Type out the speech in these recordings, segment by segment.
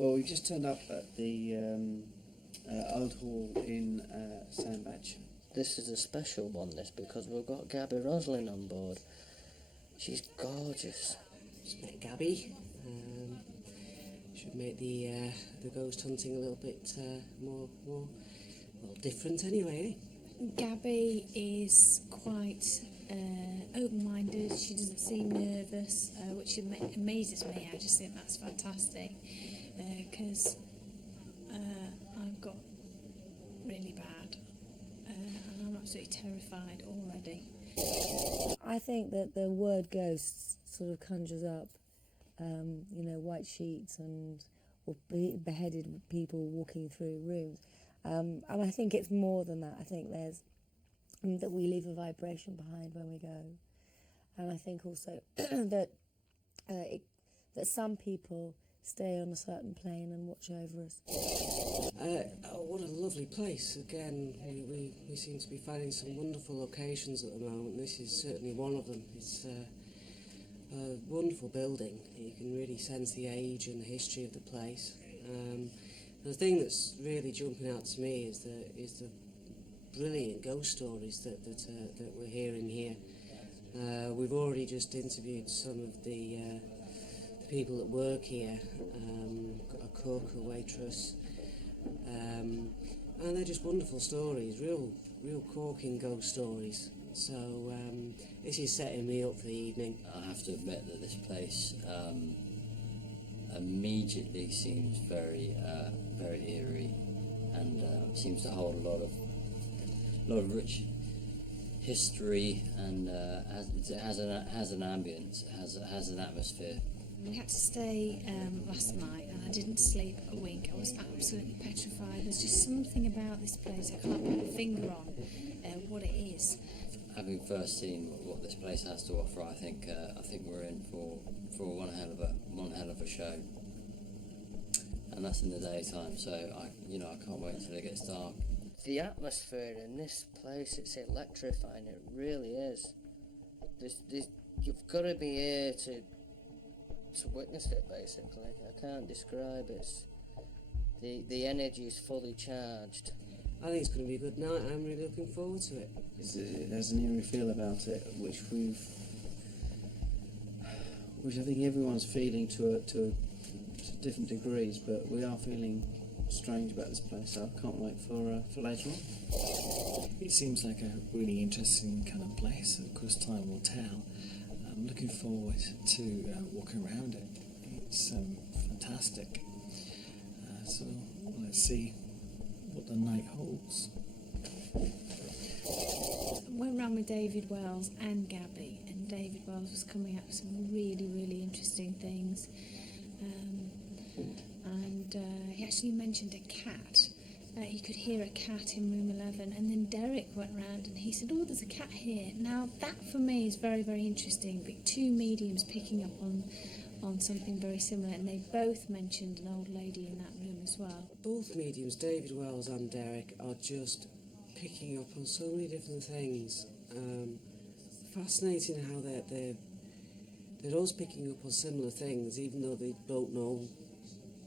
Well, we've just turned up at the old hall in Sandbach. This is a special one, this, because we've got Gabby Roslin on board. She's gorgeous. Just met Gabby. Should make the ghost hunting a little bit more different anyway. Gabby is quite open-minded. She doesn't seem nervous, which amazes me. I just think that's fantastic because I've got really bad and I'm absolutely terrified already. I think that the word ghosts sort of conjures up, white sheets and or beheaded people walking through rooms. And I think it's more than that. I think there's that we leave a vibration behind when we go. And I think also that that some people stay on a certain plane and watch over us. What a lovely place. Again, we seem to be finding some wonderful locations at the moment. This is certainly one of them. It's a wonderful building. You can really sense the age and the history of the place. The thing that's really jumping out to me is the brilliant ghost stories that we're hearing here. We've already just interviewed some of the people that work here, a cook, a waitress, and they're just wonderful stories, real corking ghost stories. So this is setting me up for the evening. I have to admit that this place immediately seems very eerie, and seems to hold a lot of rich history, and it has an ambience, it has an atmosphere. We had to stay last night and I didn't sleep a wink. I was absolutely petrified. There's just something about this place I can't put my finger on what it is. Having first seen what this place has to offer, I think we're in for one hell of a show, and that's in the daytime. So I can't wait until it gets dark. The atmosphere in this place, it's electrifying. It really is. You've got to be here to witness it. Basically, I can't describe it. The energy is fully charged. I think it's going to be a good night. I'm really looking forward to it. There's an eerie feel about it, which I think everyone's feeling to different degrees, but we are feeling strange about this place. So I can't wait for later on. It seems like a really interesting kind of place. Of course, time will tell. I'm looking forward to walking around it. It's fantastic. So let's see what the night holds. I went round with David Wells and Gabby, and David Wells was coming up with some really, really interesting things. And he actually mentioned a cat. He could hear a cat in room 11, and then Derek went round and he said, "Oh, there's a cat here." Now that for me is very, very interesting. But two mediums picking up on something very similar, and they both mentioned an old lady in that room as well. Both mediums, David Wells and Derek, are just picking up on so many different things. Fascinating how they're always picking up on similar things, even though they don't know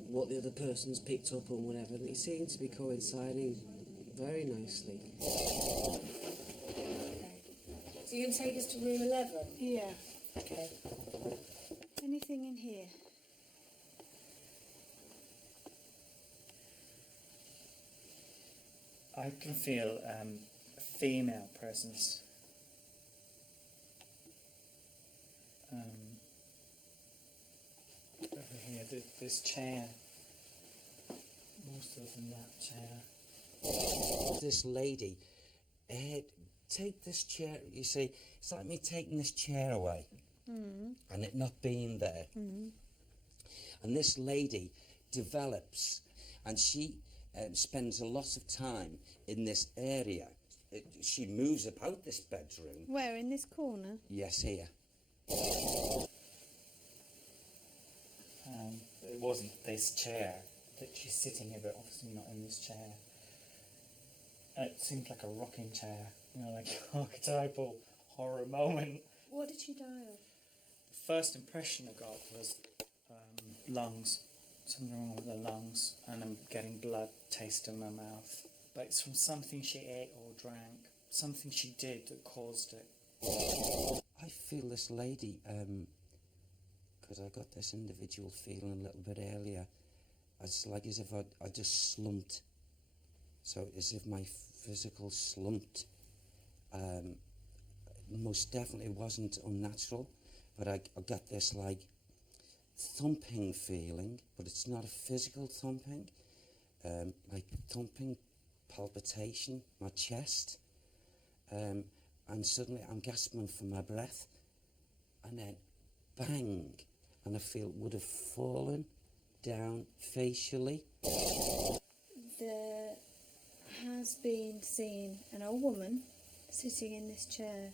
what the other person's picked up on, whatever. And it seems to be coinciding very nicely. So you're going to take us to room 11? Yeah. Okay. Anything in here? I can feel a female presence. Over here, this chair. Most of them that chair. This lady, take this chair, you see, it's like me taking this chair away and it not being there. And this lady develops, and she spends a lot of time in this area. She moves about this bedroom. Where, in this corner? Yes, here. It wasn't this chair that she's sitting here, but obviously not in this chair. It seemed like a rocking chair, like an archetypal horror moment. What did she die of? The first impression I got was lungs. something wrong with the lungs, and I'm getting blood taste in my mouth. But it's from something she ate or drank, something she did that caused it. I feel this lady, because I got this individual feeling a little bit earlier, it's like as if I just slumped. So as if my physical slumped. Most definitely wasn't unnatural, but I got this like thumping feeling, but it's not a physical thumping, like thumping palpitation, my chest, and suddenly I'm gasping for my breath, and then bang, and I feel it would have fallen down facially. There has been seen an old woman sitting in this chair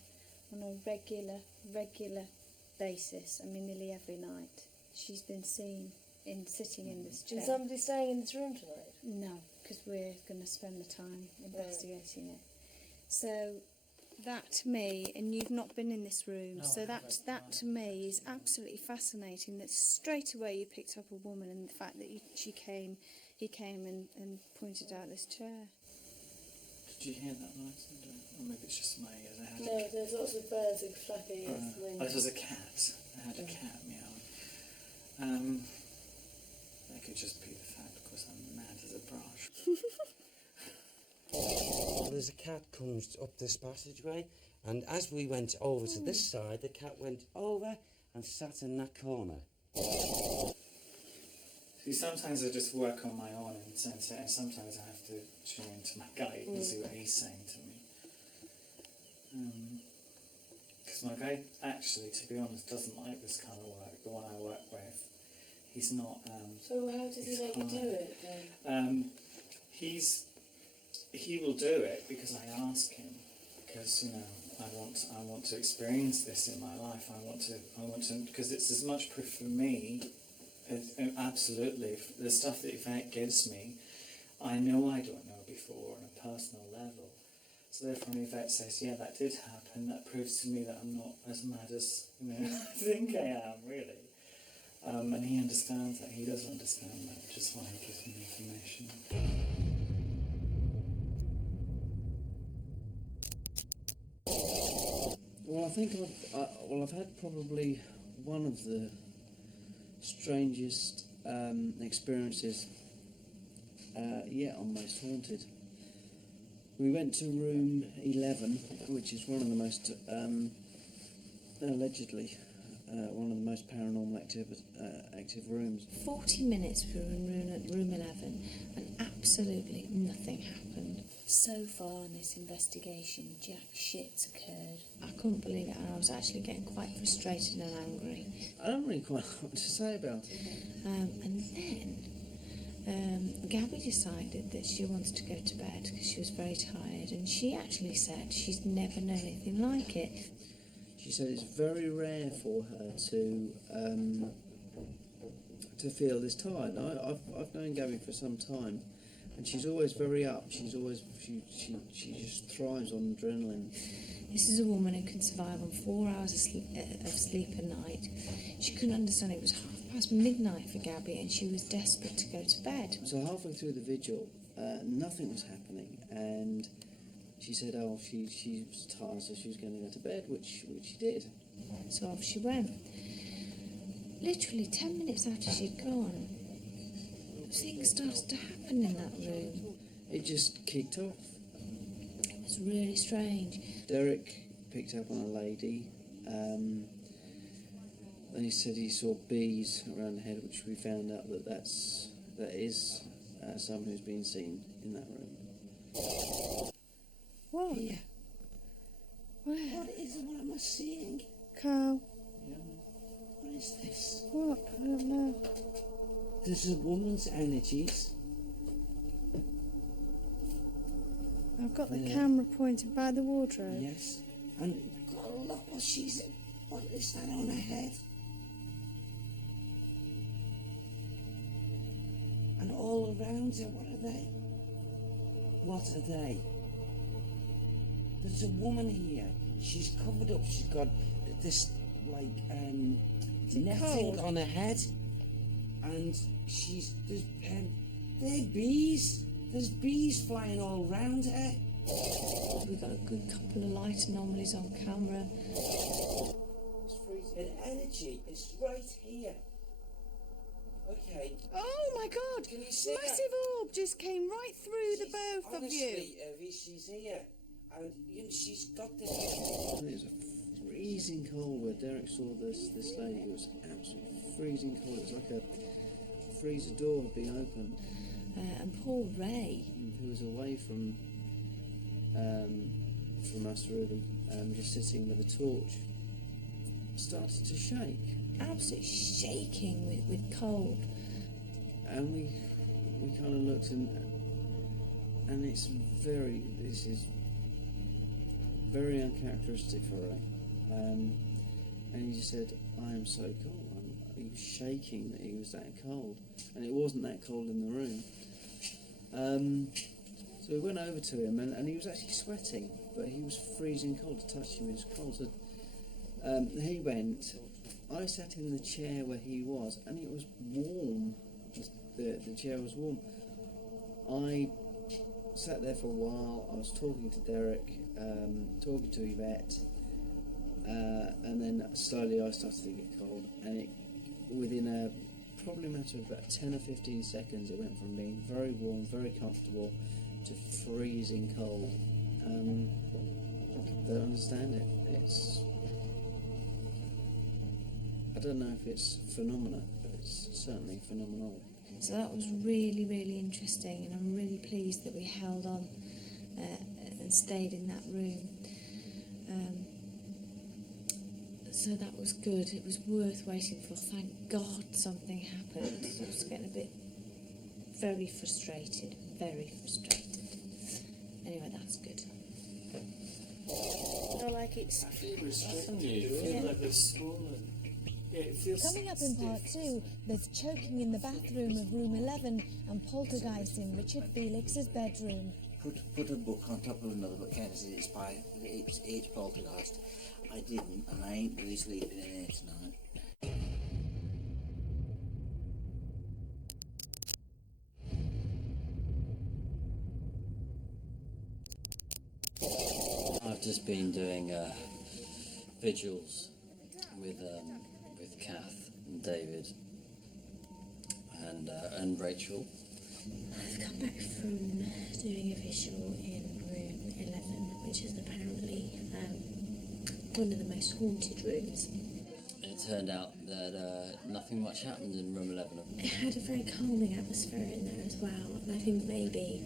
on a regular basis. I mean, nearly every night she's been seen sitting in this chair. Is somebody staying in this room tonight? No, because we're going to spend the time investigating it. So that to me, and you've not been in this room, No, so I that haven't. to me is absolutely fascinating. That straight away you picked up a woman, and the fact that he came and pointed out this chair. Did you hear that noise? Or maybe it's just my ears. I had No, there's lots of birds flapping against the window. this was a cat. I had a cat meowing. That could just be the fact because I'm mad as a brush. There's a cat comes up this passageway, and as we went over to this side, the cat went over and sat in that corner. See, sometimes I just work on my own and sense it, and sometimes I have to tune into my guide and see what he's saying to me. Because my guide, actually, to be honest, doesn't like this kind of work. The one I work with, he's not. So how does he he's make you do hard. it then? He will do it because I ask him. Because I want to experience this in my life. I want to because it's as much proof for me. Absolutely, the stuff that Yvette gives me, I know I don't know before on a personal level. So therefore, when Yvette says, "Yeah, that did happen," that proves to me that I'm not as mad as I think I am, really. And he understands that. He does understand that, which is why he gives me information. Well, I think I've had probably one of the strangest experiences yet on Most Haunted. We went to room 11, which is one of the most allegedly one of the most paranormal active rooms. 40 minutes we were in room 11 and absolutely nothing happened. So far in this investigation, jack shit's occurred. I couldn't believe it, and I was actually getting quite frustrated and angry. I don't really quite know what to say about it. And then Gabby decided that she wanted to go to bed because she was very tired, and she actually said she's never known anything like it. She said it's very rare for her to feel this tired. I've known Gabby for some time, and she's always very up. She's always she just thrives on adrenaline. This is a woman who can survive on 4 hours of sleep a night. She couldn't understand it was midnight for Gabby, and she was desperate to go to bed. So halfway through the vigil, nothing was happening, and she said, "Oh, she was tired, so she was going to go to bed," which she did. So off she went. Literally 10 minutes after she'd gone, things started to happen in that room. It just kicked off. It was really strange. Derek picked up on a lady. Then he said he saw bees around the head, which we found out that is someone who's been seen in that room. What? Yeah. Where? What is it? What am I seeing? Carl, What is this? what? I don't know. There's a woman's energies. I've got the Yeah. camera pointed by the wardrobe. Yes. And God, look what she's. What is that on her head? And all around her, what are they? What are they? There's a woman here. She's covered up. She's got this like netting cold? on her head. and there are bees. There's bees flying all around her. We've got a good couple of light anomalies on camera. It's freezing energy. It's right here. Okay. Oh my God! Can you see Massive that? orb just came right through the both of you. Honestly, Evie, she's here, and she's got this. And it was a freezing cold where Derek saw this lady. It was absolutely freezing cold. It was like a freezer door had been opened. And poor Ray. Who was away from us really, just sitting with a torch, started to shake. Absolutely shaking with cold. And we kind of looked and this is very uncharacteristic for Ray. And he just said, "I am so cold." He was shaking that he was that cold, and it wasn't that cold in the room. So we went over to him, and he was actually sweating, but he was freezing cold. To touch him, he was cold. So he went. I sat in the chair where he was, and it was warm. The chair was warm. I sat there for a while. I was talking to Derek, talking to Yvette, and then slowly I started to get cold. And within probably a matter of about 10 or 15 seconds, it went from being very warm, very comfortable, to freezing cold. I don't understand it. I don't know if it's phenomena, but it's certainly phenomenal. So that was really, really interesting, and I'm really pleased that we held on and stayed in that room. So that was good. It was worth waiting for. Thank God something happened. I was getting a bit very frustrated. Anyway, that's good. I feel like it's Like they're swollen. Yeah, it feels Coming up in part stiff. 2, there's choking in the bathroom of room 11 and poltergeist in Richard Felix's bedroom. Put a book on top of another book, can't see it's poltergeist. I didn't, and I ain't really sleeping in here tonight. I've just been doing vigils with Kath and David and Rachel. I've come back from doing a visual in room 11, which is apparently one of the most haunted rooms. It turned out that nothing much happened in room 11. It had a very calming atmosphere in there as well, and I think maybe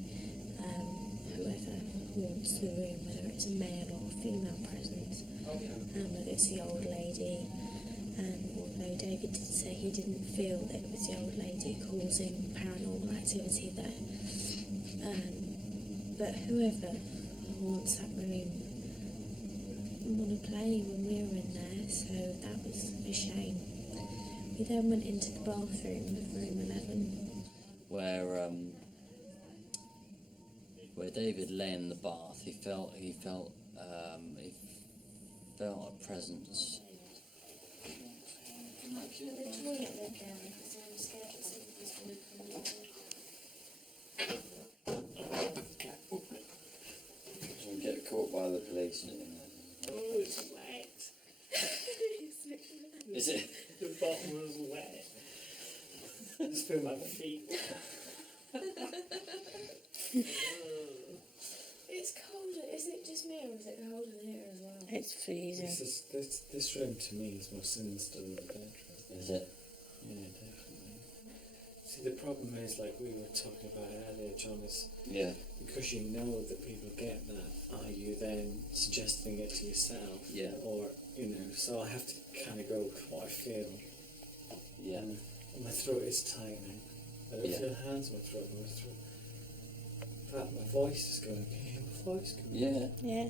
whoever haunts the room, whether it's a male or female presence, whether it's the old lady, although David did say he didn't feel that it was the old lady causing paranormal activity there, but whoever haunts that room want to play when we were in there, so that was a shame. We then went into the bathroom of room 11, where David lay in the bath. He felt a presence. Don't get caught by the police. oh, it's wet. Is it? The bottom was wet. I just feel my feet. It's colder. Is it just me, or is it colder in here as well? It's freezing. This room to me is more sinister than the bedroom. Is it? Yeah, definitely. See, the problem is, like we were talking about earlier, John, is Yeah. because you know that people get that, are you then suggesting it to yourself? Yeah. Or, so I have to kind of go with what I feel. Yeah. And my throat is tightening. I don't Yeah. feel hands on my throat, In fact, my voice is going, can you hear my voice going? Yeah. Yeah.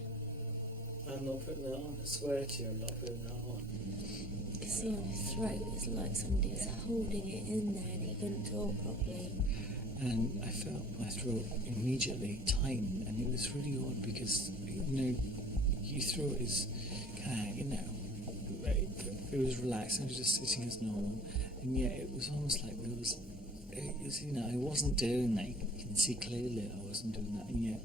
I'm not putting that on. I swear to you, I'm not putting that on. You can see on his throat, it's like somebody was holding it in there and he couldn't talk properly. And I felt my throat immediately tighten, and it was really odd because, your throat is kind of, it was relaxed. I was just sitting as normal. and yet it was almost like there was, it was, you know, I wasn't doing that. You can see clearly I wasn't doing that, and yet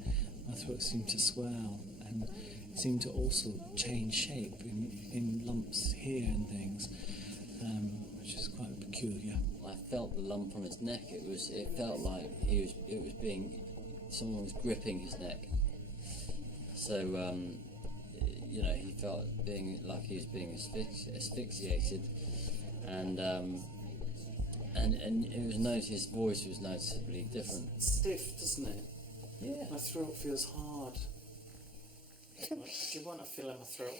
my throat seemed to swell, and it seemed to also change shape in lumps here and things, which is quite peculiar. I felt the lump on his neck. It felt like someone was gripping his neck. So you know, he felt like he was being asphyxiated, and it was noticed. His voice was noticeably different. It's stiff, doesn't it? Yeah. My throat feels hard. Do you want to feel in my throat?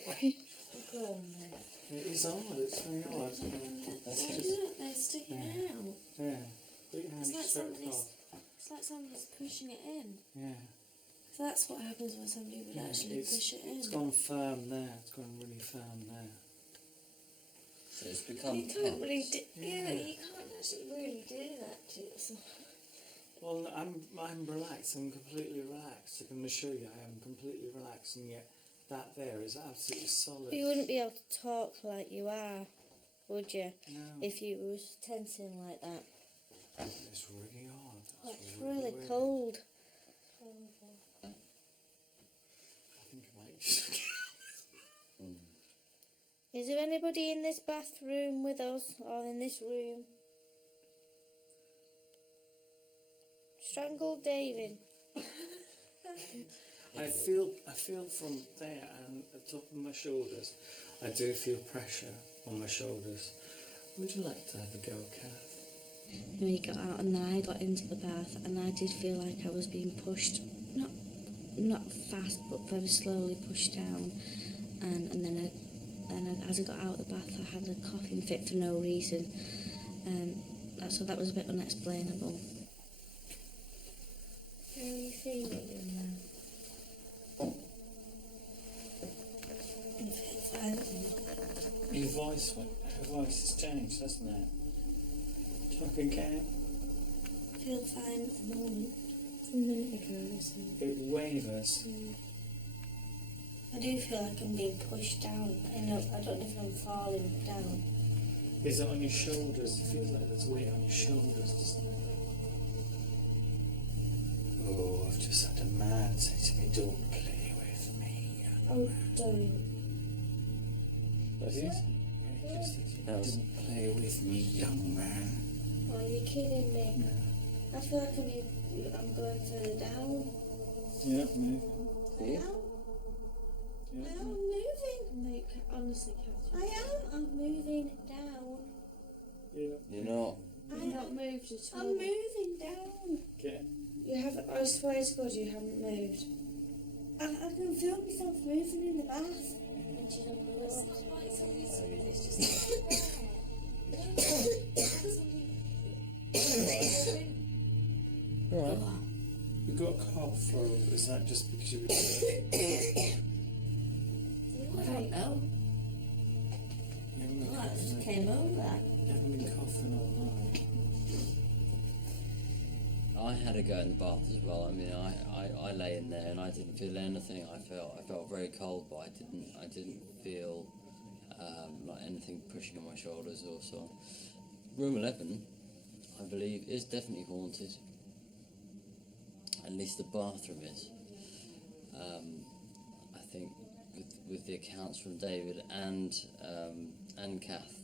It is hard. It's very hard. They're sticking out. Yeah. Put your hand straight across. It's like somebody's pushing it in. Yeah. So that's what happens when somebody would actually push it in. It's gone firm there. It's gone really firm there. So it's become. You can't really you can't actually really do that to yourself. Well, I'm relaxed. I'm completely relaxed. I can assure you, I am completely relaxed, and yet that there is absolutely solid. But you wouldn't be able to talk like you are, would you? No. If you was tensing like that. It's really hard. It's really cold. I think I might just. Is there anybody in this bathroom with us, or in this room? Strangled David. I feel from there and at the top of my shoulders, I do feel pressure on my shoulders. Would you like to have a go, Kath? We got out and then I got into the bath and I did feel like I was being pushed, not fast but very slowly pushed down, and then as I got out of the bath I had a coughing fit for no reason, so that was a bit unexplainable. How are you feeling now? Your voice has changed, hasn't it? Talk again. I feel fine at the moment. A minute ago, so. It wavers. Yeah. I do feel like I'm being pushed down. I don't know if I'm falling down. Is it on your shoulders? It feels like there's weight on your shoulders, doesn't it? Oh, I've just had a man say to me, don't play with me. Oh, don't. That is? Don't play with me, young man. Oh, you're kidding me. No. I feel like I'm going further down. Yeah, move. I am. Yeah. I'm moving. Honestly, Catherine. I'm moving down. Yeah. You're not. I've not moved at all. I'm moving down. Okay. You haven't, I swear to God, you haven't moved. I can feel myself moving in the bath. And she's on the wall. Right. You got a cough, or is that just because you were I don't know. you Well, I just came over. haven't been coughing all night? I had a go in the bath as well. I mean, I lay in there and I didn't feel anything. I felt very cold, but I didn't feel like anything pushing on my shoulders or so on. Room 11, I believe, is definitely haunted. At least the bathroom is. I think with the accounts from David and Kath,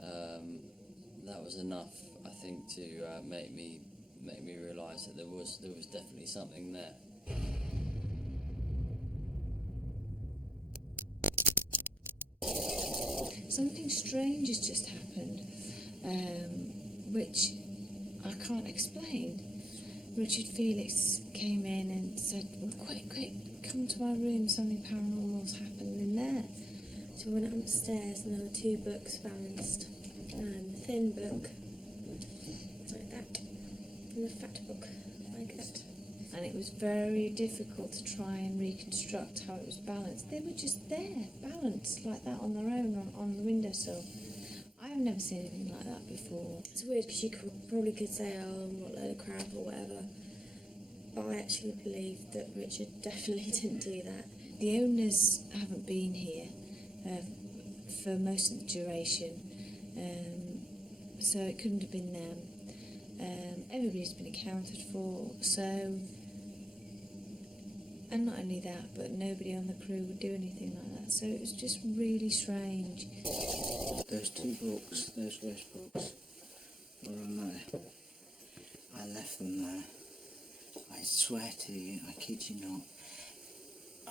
that was enough, I think, to make me realise that there was definitely something there. Something strange has just happened, which I can't explain. Richard Felix came in and said, well, quick, come to my room, something paranormal's happened in there. So we went upstairs and there were two books balanced. A thin book, like that, and a fat book, like that. And it was very difficult to try and reconstruct how it was balanced. They were just there, balanced like that on their own on the windowsill. I've never seen anything like that before. It's weird because you probably could say, oh, what a load of crap or whatever. But I actually believe that Richard definitely didn't do that. The owners haven't been here for most of the duration. so it couldn't have been them. Everybody's been accounted for, so, and not only that, but nobody on the crew would do anything like that, so it was just really strange. Those two books, those ghost books, were on there. I left them there. I swear to you, I kid you not,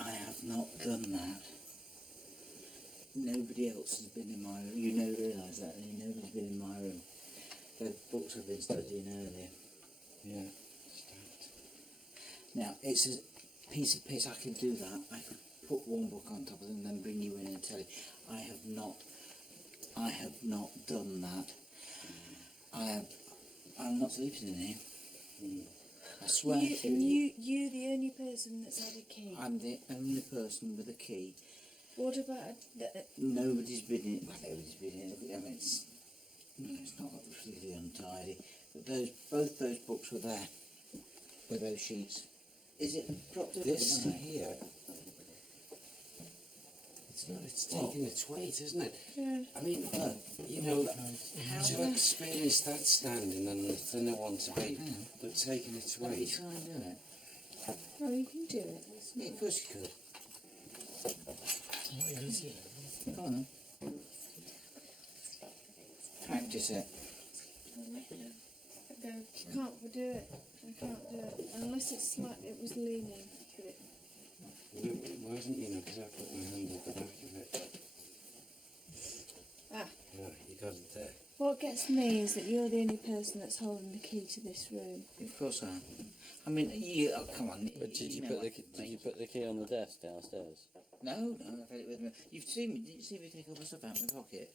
I have not done that. Nobody else has been in my room. You never realise that, nobody's been in my room. The books I've been studying earlier. Yeah. Now, it's a piece of piss. I could do that. I could put one book on top of them and then bring you in and tell you. I have not done that. I'm not sleeping in here. I swear to you. You're the only person that's had a key. I'm the only person with a key. What about Nobody's been in. Well, nobody's been in. I mean, it's not really untidy. But both those books were there. With those sheets. Is it propped up? This here, it's taking its weight, isn't it? Yeah. I mean, you know, to experience that standing and the thinner one to be, but taking its Let me weight. try and do it. Oh, you can do it. Yeah, of course you could. Go on then. Practice it. I can't do it. I can't do it. Unless it's like it was leaning. But it... It wasn't, you know, because I put my hand at the back of it. Ah. Yeah, you got it there. What gets me is that you're the only person that's holding the key to this room. Of course I am. I mean, come on. But did you put the key on the desk downstairs? No, I've had it with me. You've seen me, didn't you see me take all the stuff out of my pocket?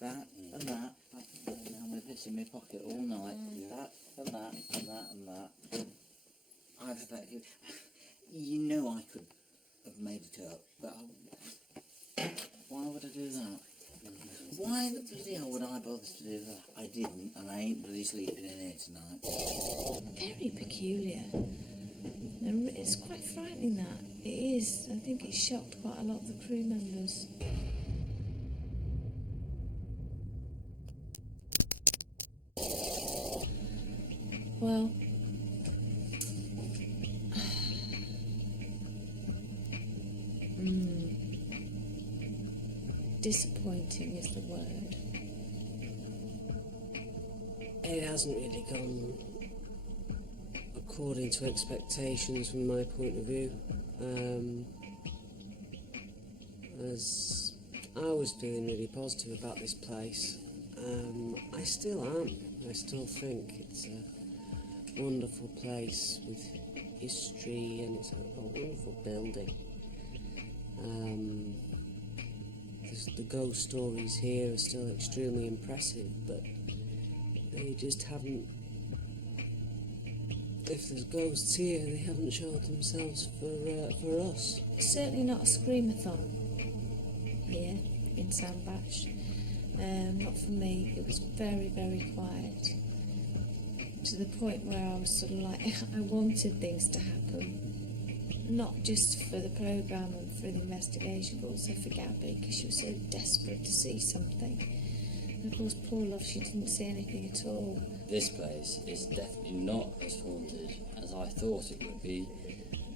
That and that. Now with this in my pocket all night. That and that and that and that. I've had that. You know I could have made it up, but why would I do that? Why the bloody hell would I bother to do that? I didn't, and I ain't bloody sleeping in here tonight. Very peculiar. And it's quite frightening, that. It is. I think it shocked quite a lot of the crew members. Well, disappointing is the word. It hasn't really gone according to expectations from my point of view. As I was feeling really positive about this place, I still am. I still think it's a wonderful place with history, and it's a wonderful building. The ghost stories here are still extremely impressive, but they just haven't. If there's ghosts here, they haven't showed themselves for us. It's certainly not a screamathon here in Sandbach. Not for me. It was very, very quiet. To the point where I was sort of like, I wanted things to happen. Not just for the programme and for the investigation, but also for Gabby, because she was so desperate to see something. And of course, poor love, she didn't see anything at all. This place is definitely not as haunted as I thought it would be,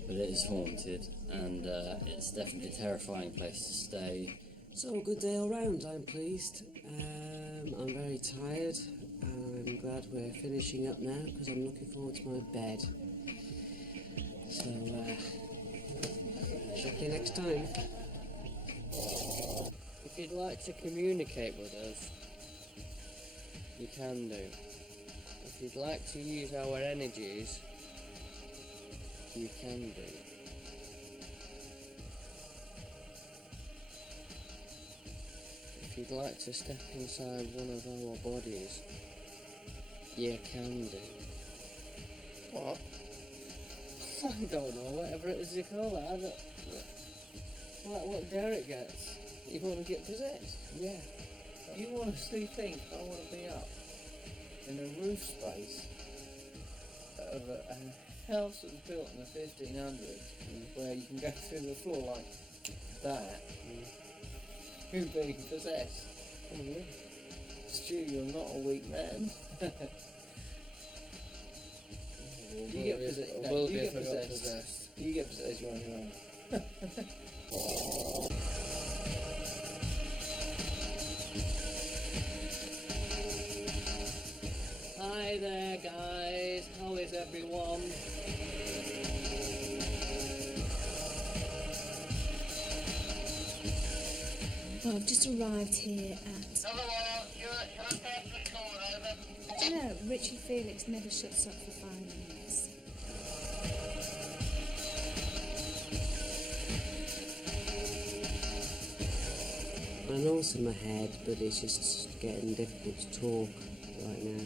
but it is haunted, and it's definitely a terrifying place to stay. So, a good day all round, I'm pleased. I'm very tired, and I'm glad we're finishing up now, because I'm looking forward to my bed. So, check you next time. If you'd like to communicate with us, you can do. If you'd like to use our energies, you can do. If you'd like to step inside one of our bodies, you can do. What? I don't know, whatever it is you call it. I don't, like what Derek gets. You want to get possessed? Yeah. You honestly think I want to be up in a roof space of a house that was built in the 1500s, where you can go through the floor like that, who being possessed? Oh, yeah. Stu, you're not a weak man. You get possessed. I No, will you be get if I got possessed. possessed. You get possessed. You're on your own. Hi there, guys. How is everyone? Well, I've just arrived here at. Do you know, Richie Felix never shuts up for 5 minutes. I know it's in my head, but it's just getting difficult to talk right now.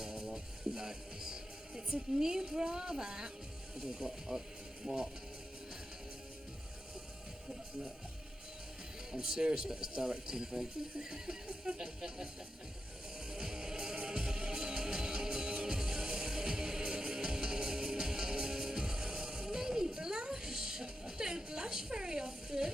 Oh, love. No. It's a new bra, that. I've got what? No. I'm serious about this directing thing. Made me blush. Don't blush very often.